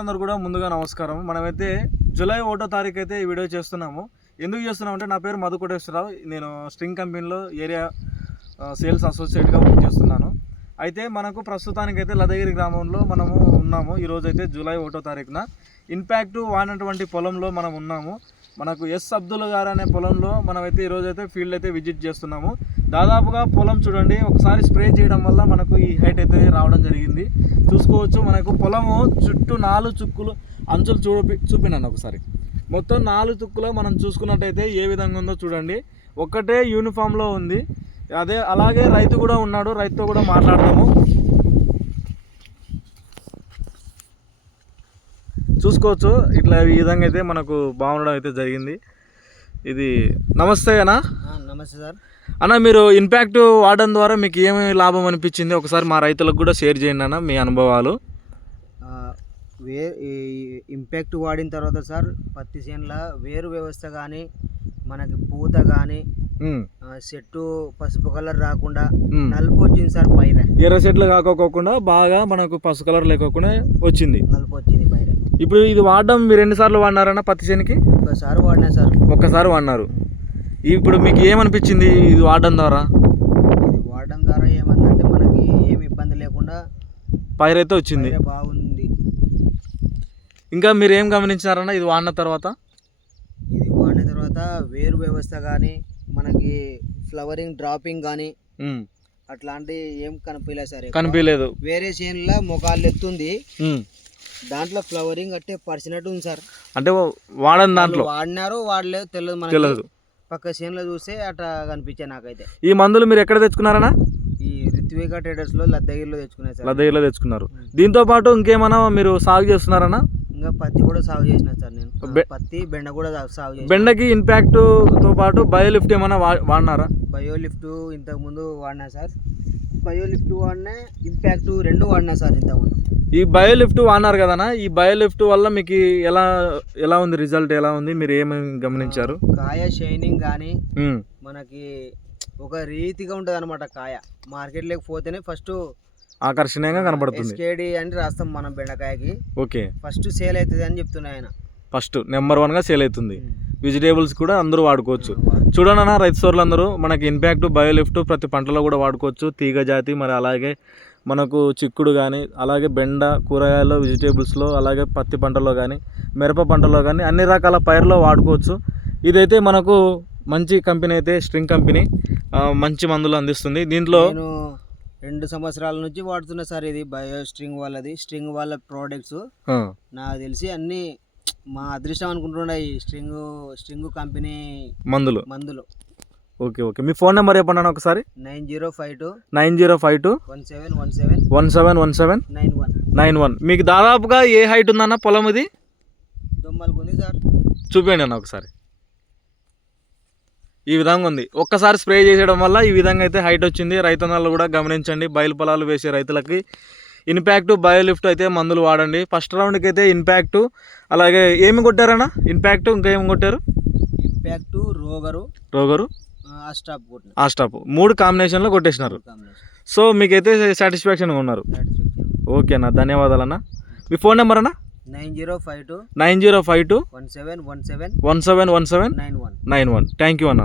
ప్రేక్షకులందరూ కూడా ముందుగా నమస్కారం. మనమైతే జూలై 1వ తారీఖు అయితే ఈ వీడియో చేస్తున్నాము. ఎందుకు చేస్తున్నాం అంటే నా పేరు మధు కోటేశ్వరరావు. నేను స్ట్రింగ్ కంపెనీలో ఏరియా సేల్స్ అసోసియేట్గా వర్క్ చేస్తున్నాను. అయితే మనకు ప్రస్తుతానికైతే లదగిరి గ్రామంలో మనము ఉన్నాము. ఈరోజు అయితే జూలై 1వ తారీఖున ఇంపాక్ట్ వాడినటువంటి పొలంలో మనం ఉన్నాము. మనకు ఎస్ అబ్దుల్ గారు అనే పొలంలో మనమైతే ఈరోజైతే ఫీల్డ్ అయితే విజిట్ చేస్తున్నాము. దాదాపుగా పొలం చూడండి, ఒకసారి స్ప్రే చేయడం వల్ల మనకు ఈ హైట్ అయితే రావడం జరిగింది. చూసుకోవచ్చు, మనకు పొలము చుట్టూ 4 చుక్కులు అంచులు చూపినాను ఒకసారి. మొత్తం 4 చుక్కులో మనం చూసుకున్నట్టయితే ఏ విధంగా ఉందో చూడండి. ఒక్కటే యూనిఫామ్లో ఉంది. అలాగే రైతు కూడా ఉన్నాడు, రైతుతో కూడా మాట్లాడదాము. చూసుకోవచ్చు, ఇట్లా ఈ విధంగా అయితే మనకు బాగుండడం అయితే జరిగింది. ఇది నమస్తే అన్న. నమస్తే సార్. అన్న, మీరు ఇంపాక్ట్ వాడడం ద్వారా మీకు ఏమి లాభం అనిపించింది ఒకసారి మా రైతులకు కూడా షేర్ చేయండి అన్న మీ అనుభవాలు. ఇంపాక్ట్ వాడిన తర్వాత సార్ పత్తి చేనుల వేరు వ్యవస్థ కానీ మనకి పూత కానీ చెట్టు పసుపు కలర్ రాకుండా నలుపు వచ్చింది సార్. పైన ఎర్ర చెట్లు కాకోకుండా బాగా మనకు పసుపు కలర్ లేకోకుండా వచ్చింది, నలుపు వచ్చింది పైన. ఇప్పుడు ఇది వాడడం మీరు ఎన్నిసార్లు వాడినారన్న పత్తి చేనుకి? ఒక్కసారి వాడినా సార్. ఒక్కసారి వాడినారు. ఇప్పుడు మీకు ఏమనిపించింది ఇది వాడడం ద్వారా? ఇది వాడడం ద్వారా ఏమందంటే మనకి ఏమి ఇబ్బంది లేకుండా పైరైతే వచ్చింది, బాగుంది. ఇంకా మీరు ఏం గమనించారన్న ఇది వాడిన తర్వాత? ఇది వాడిన తర్వాత వేరు వ్యవస్థ కానీ మనకి ఫ్లవరింగ్ డ్రాపింగ్ కానీ అట్లాంటి ఏం కనిపించలేదు సార్. కనిపించలేదు. వేరే చేనుల మొగాలు ఎత్తుంది, దాంట్లో ఫ్లవరింగ్ అంటే పరిచినట్టు ఉంది సార్. అంటే వాడని దాంట్లో వాడినారు వాడలేదు తెలియదు. పక్క చేనులో చూస్తే అట్లా కనిపించాయి నాకైతే. ఈ మందులు మీరు ఎక్కడ తెచ్చుకున్నారన్నా? ఈ రిత్విక ట్రేడర్స్ లో లద్దగిరిలో తెచ్చుకున్నారు సార్. లద్దగిరిలో తెచ్చుకున్నారు. దీంతో పాటు ఇంకేమైనా మీరు సాగు చేస్తున్నారన్నా? ఇంకా పత్తి కూడా సాగు చేసిన సార్ నేను. పత్తి బెండ కూడా సాగు చేసిన. బెండకి ఇంపాక్ట్ తో పాటు బయోలిఫ్ట్ ఏమైనా వాడినారా? బయోలిఫ్ట్ ఇంతకు ముందు వాడినా సార్. బయోలిఫ్ట్ వాడినా, ఇంపాక్ట్ 2 వాడినా సార్ ఇంతకుముందు. ఈ బయోలిఫ్ట్ వాడినారు కదనా, ఈ బయోలిఫ్ట్ వల్ల మీకు ఎలా ఉంది, రిజల్ట్ ఎలా ఉంది, మీరు ఏమేమి గమనించారు? కాయ షైనింగ్ కానీ మనకి ఒక రీతిగా ఉంటుంది అనమాట. కాయ మార్కెట్ లేకపోతేనే ఫస్ట్ ఆకర్షణీయంగా కనబడుతుంది. SKD అని రాస్తాం మనం బెండకాయకి. ఓకే, ఫస్ట్ సేల్ అవుతుంది అని చెప్తున్నా ఆయన. ఫస్ట్ నెంబర్ 1గా సేల్ అవుతుంది. వెజిటేబుల్స్ కూడా అందరూ వాడుకోవచ్చు. చూడండి అన్న, రైతు సోర్లు అందరూ మనకి ఇంపాక్ట్ బయోలిఫ్ట్ ప్రతి పంటలో కూడా వాడుకోవచ్చు. తీగ జాతి, మరి అలాగే మనకు చిక్కుడు కానీ, అలాగే బెండ, కూరగాయలు, వెజిటేబుల్స్లో, అలాగే పత్తి పంటలో కానీ, మిరప పంటలో కానీ అన్ని రకాల పైర్లో వాడుకోవచ్చు. ఇదైతే మనకు మంచి కంపెనీ అయితే స్ట్రింగ్ కంపెనీ మంచి మందులు అందిస్తుంది. దీంట్లో నేను 2 సంవత్సరాల నుంచి వాడుతున్నా సార్. ఇది బయో స్ట్రింగ్ వాళ్ళది, స్ట్రింగ్ వాళ్ళ ప్రోడక్ట్స్ నాకు తెలిసి అన్ని మా అదృష్టం అనుకుంటున్నా. ఈ స్ట్రింగ్ కంపెనీ మందులు. ఓకే ఓకే, మీ ఫోన్ నెంబర్ చెప్పండి ఒకసారి. 9052 1717 91. మీకు దాదాపుగా ఏ హైట్ ఉందన్న పొలం? ఇది 9 ఉంది సార్. చూపించండి అన్న ఒకసారి. ఈ విధంగా ఉంది. ఒక్కసారి స్ప్రే చేసేయడం వల్ల ఈ విధంగా అయితే హైట్ వచ్చింది. రైతన్నలు కూడా గమనించండి. బయలు పొలాలు వేసే రైతులకి ఇంపాక్ట్ బయోలిఫ్ట్ అయితే మందులు వాడండి. ఫస్ట్ రౌండ్కి అయితే ఇంపాక్ట్, అలాగే ఏమి కొట్టారన్నా? ఇంపాక్ట్ ఇంకా ఏమి కొట్టారు? ఇంపాక్ట్, రోగరు, ఆస్టాప్ 3 కాంబినేషన్లో కొట్టేసినారు. సో మీకైతే సాటిస్ఫాక్షన్గా ఉన్నారు. ఓకే అన్న, ధన్యవాదాలు అన్న. మీ ఫోన్ నెంబర్ అన్న? 9052 1717 1717 91. థ్యాంక్ యూ అన్న.